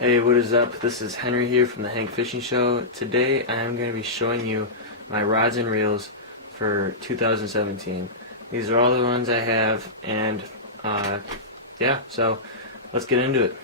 Hey, what is up? This is Henry here from the Hank Fishing Show. Today I am going to be showing you my rods and reels for 2017. These are all the ones I have, and yeah, so let's get into it.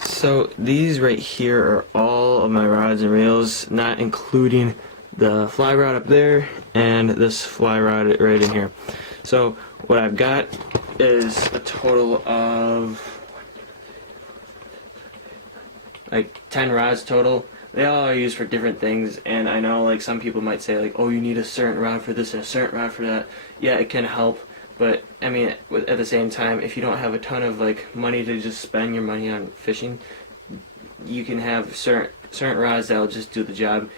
So these right here are all of my rods and reels, not including the fly rod up there and this fly rod right in here. So what I've got is a total of like 10 rods total. They all are used for different things, and I know like some people might say like, oh, you need a certain rod for this and a certain rod for that. Yeah, it can help, but I mean at the same time, if you don't have a ton of like money to just spend your money on fishing, you can have certain rods that'll just do the job.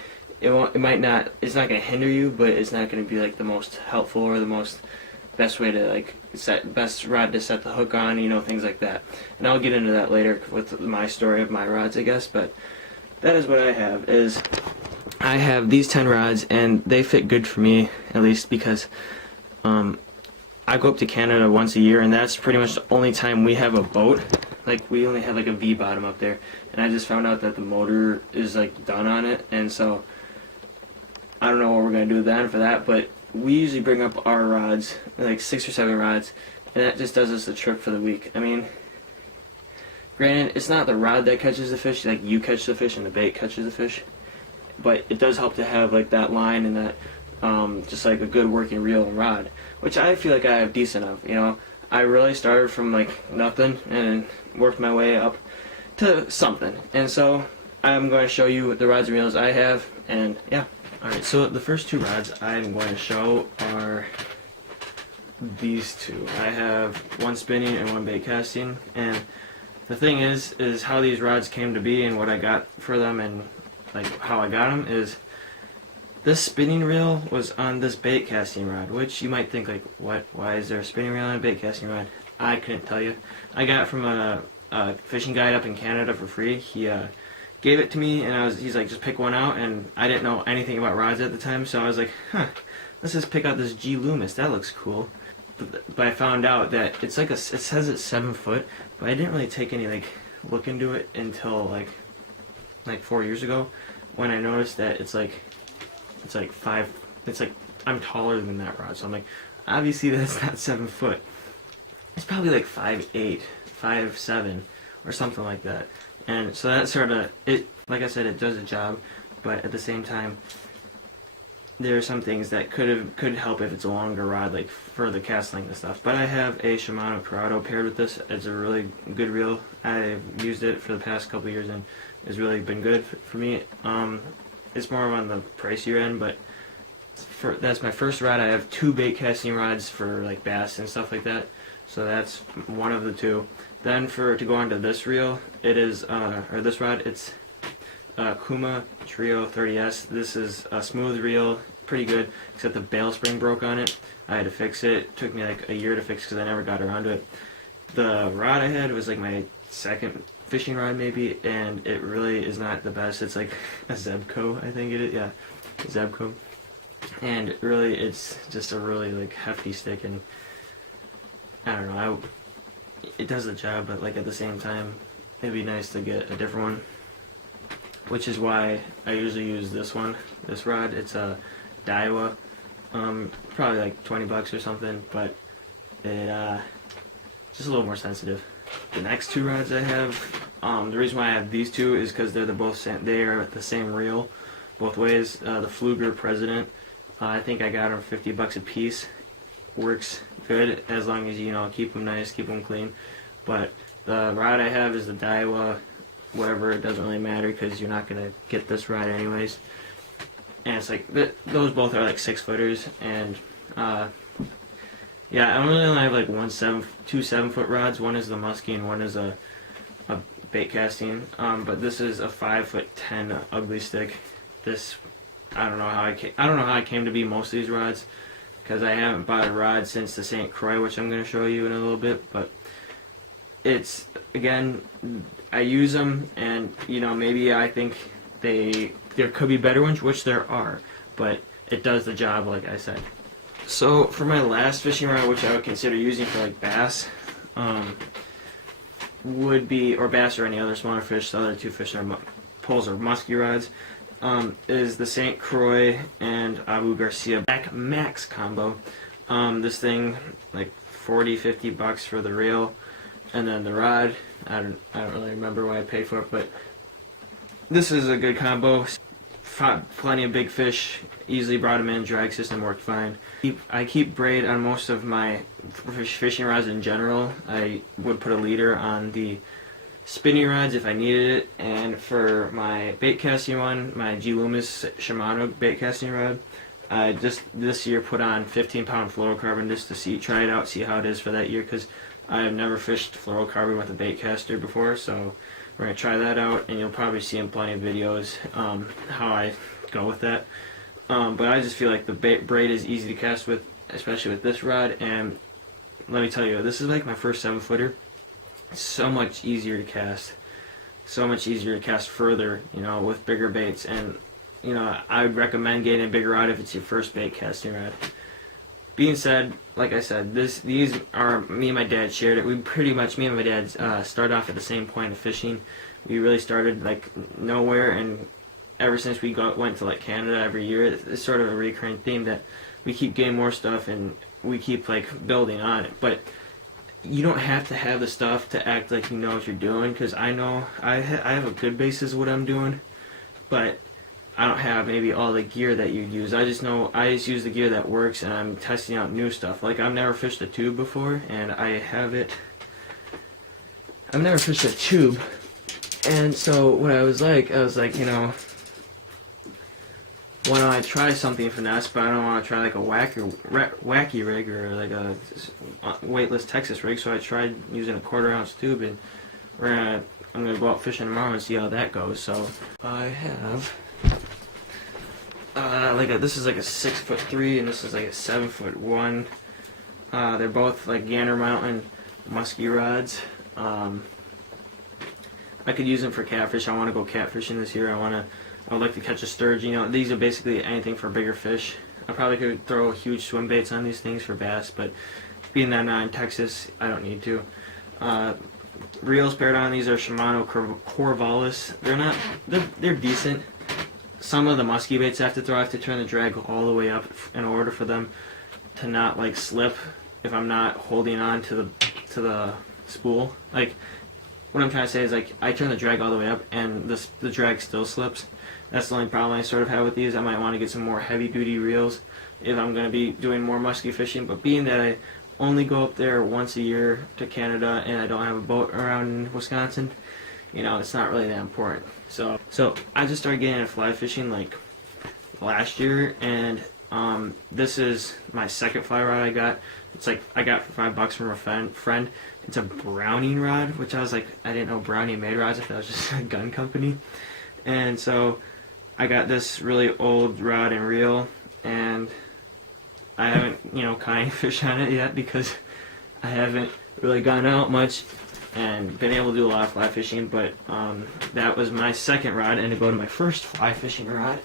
It might not, it's not going to hinder you, but it's not going to be like the most helpful or the most best way to like best rod to set the hook on, you know, things like that. And I'll get into that later with my story of my rods, I guess. But that is what I have. Is I have these 10 rods, and they fit good for me, at least because I go up to Canada once a year, and that's pretty much the only time we have a boat. Like we only have like a V bottom up there, and I just found out that the motor is like done on it, and so I don't know what we're gonna do then for that, but we usually bring up our rods, like 6 or 7 rods, and that just does us a trip for the week. I mean, granted, it's not the rod that catches the fish, like you catch the fish and the bait catches the fish, but it does help to have like that line and that just like a good working reel and rod, which I feel like I have decent of. You know, I really started from like nothing and worked my way up to something, and so I'm going to show you the rods and reels I have, and yeah. Alright, so the first 2 rods I'm going to show are these 2. I have one spinning and one bait casting, and the thing is how these rods came to be and what I got for them and like how I got them is this spinning reel was on this bait casting rod, which you might think like, what? Why is there a spinning reel on a bait casting rod? I couldn't tell you. I got it from a fishing guide up in Canada for free. He gave it to me, and he's like, just pick one out, and I didn't know anything about rods at the time, so I was like, let's just pick out this G Loomis, that looks cool. But I found out that it's like it says it's 7 foot, but I didn't really take any like look into it until like 4 years ago, when I noticed that it's like 5, it's like I'm taller than that rod, so I'm like, obviously that's not 7 foot. It's probably like 5'8", 5'7", or something like that. And so that sort of, it, like I said, it does a job, but at the same time, there are some things that could help if it's a longer rod, like for the cast length and stuff. But I have a Shimano Corrado paired with this. It's a really good reel. I've used it for the past couple years, and it's really been good for me. It's more on the pricier end, but that's my first rod. I have 2 bait casting rods for like bass and stuff like that. So that's one of the 2. Then to go on to this reel, it is, or this rod, it's Kuma Trio 30S. This is a smooth reel, pretty good, except the bail spring broke on it. I had to fix it. It took me like a year to fix because I never got around to it. The rod I had was like my second fishing rod maybe, and it really is not the best. It's like a Zebco, I think it is, yeah, Zebco. And really, it's just a really like hefty stick, and I don't know, it does the job, but like at the same time, it'd be nice to get a different one, which is why I usually use this rod. It's a Daiwa, probably like 20 bucks or something, but it just a little more sensitive. The next 2 rods I have, the reason why I have these 2 is because they're they are the same reel both ways. The Pflueger President, I think I got them 50 bucks a piece. Works good as long as you know keep them nice, keep them clean. But the rod I have is the Daiwa, whatever. It doesn't really matter because you're not gonna get this rod anyways. And it's like those both are like 6 footers, and yeah, I really only have like 2 7-foot rods. One is the Muskie and one is a bait casting. But this is a 5'10" ugly stick. This I don't know how I came to be most of these rods, because I haven't bought a rod since the St. Croix, which I'm going to show you in a little bit. But it's, again, I use them, and you know, maybe I think there could be better ones, which there are, but it does the job, like I said. So for my last fishing rod, which I would consider using for like bass, would be, or bass or any other smaller fish, the other two fish are poles or musky rods, is the St. Croix and Abu Garcia Black Max combo. This thing, like 40-50 bucks for the reel, and then the rod, I don't really remember what I paid for it, but this is a good combo. Plenty of big fish, easily brought them in, drag system worked fine. I keep braid on most of my fishing rods in general. I would put a leader on the spinning rods if I needed it, and for my bait casting one, my G. Loomis Shimano bait casting rod, I just this year put on 15-pound fluorocarbon just to try it out, see how it is for that year, because I have never fished fluorocarbon with a bait caster before, so we're going to try that out, and you'll probably see in plenty of videos how I go with that. But I just feel like the braid is easy to cast with, especially with this rod, and let me tell you, this is like my first 7-footer. So much easier to cast. So much easier to cast further, you know, with bigger baits, and, you know, I would recommend getting a bigger rod if it's your first bait casting rod. Being said, like I said, these are, me and my dad shared it. We pretty much, me and my dad started off at the same point of fishing. We really started like nowhere, and ever since we went to like Canada every year, it's sort of a recurring theme that we keep getting more stuff and we keep like building on it. But you don't have to have the stuff to act like you know what you're doing, because I know I have a good basis of what I'm doing, but I don't have maybe all the gear that you'd use. I just know I just use the gear that works, and I'm testing out new stuff. Like, I've never fished a tube before, and I've never fished a tube, and so what I was like, you know, why don't I try something finesse, but I don't want to try like a wacky rig or like a weightless Texas rig, so I tried using a 1/4 ounce tube, and I'm gonna go out fishing tomorrow and see how that goes. So I have this is like a 6'3", and this is like a 7'1". They're both like Gander Mountain musky rods. I could use them for catfish. I want to go catfishing this year. I would like to catch a sturgeon. You know, these are basically anything for bigger fish. I probably could throw huge swim baits on these things for bass, but being that I'm not in Texas, I don't need to. Reels paired on these are Shimano Corvallis. They're decent. Some of the musky baits I have to throw, I have to turn the drag all the way up in order for them to not like slip if I'm not holding on to the spool. Like, what I'm trying to say is, like, I turn the drag all the way up and the drag still slips. That's the only problem I sort of have with these. I might want to get some more heavy duty reels if I'm going to be doing more musky fishing, but being that I only go up there once a year to Canada and I don't have a boat around in Wisconsin, you know, it's not really that important. So I just started getting into fly fishing like last year, and this is my second fly rod I got. It's like I got for $5 from a friend. It's a Browning rod, which I was like, I didn't know Browning made rods. I thought it was just a gun company. And so I got this really old rod and reel, and I haven't, you know, caught any fish on it yet because I haven't really gone out much and been able to do a lot of fly fishing. But that was my second rod, and to go to my first fly fishing rod,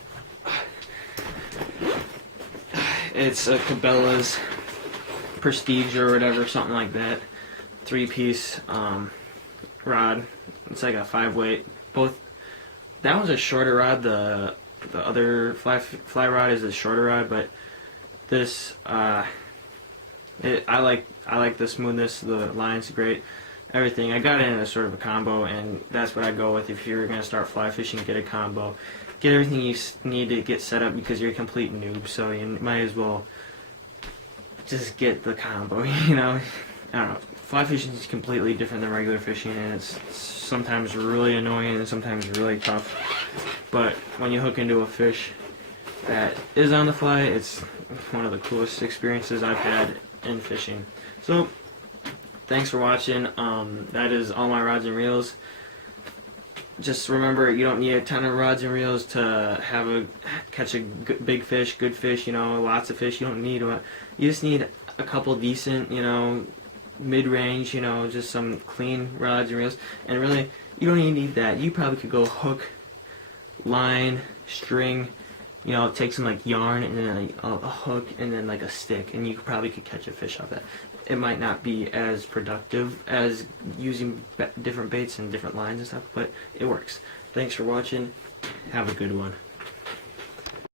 it's a Cabela's Prestige or whatever, something like that, 3-piece rod. It's like a 5-weight. Both. That was a shorter rod. The other fly rod is a shorter rod, but this I like the smoothness. The line's great. Everything. I got it in a sort of a combo, and that's what I go with if you're gonna start fly fishing. Get a combo. Get everything you need to get set up because you're a complete noob. So you might as well just get the combo. You know, I don't know. Fly fishing is completely different than regular fishing, and it's sometimes really annoying and sometimes really tough. But when you hook into a fish that is on the fly, it's one of the coolest experiences I've had in fishing. So, thanks for watching. That is all my rods and reels. Just remember, you don't need a ton of rods and reels to catch a big fish, good fish. You know, lots of fish. You don't need one. You just need a couple decent, you know, mid-range, you know, just some clean rods and reels. And really, you don't even need that. You probably could go hook, line, string, you know, take some like yarn and then a hook and then like a stick, and you probably could catch a fish off that. it might not be as productive as using different baits and different lines and stuff, but it works. Thanks for watching. Have a good one.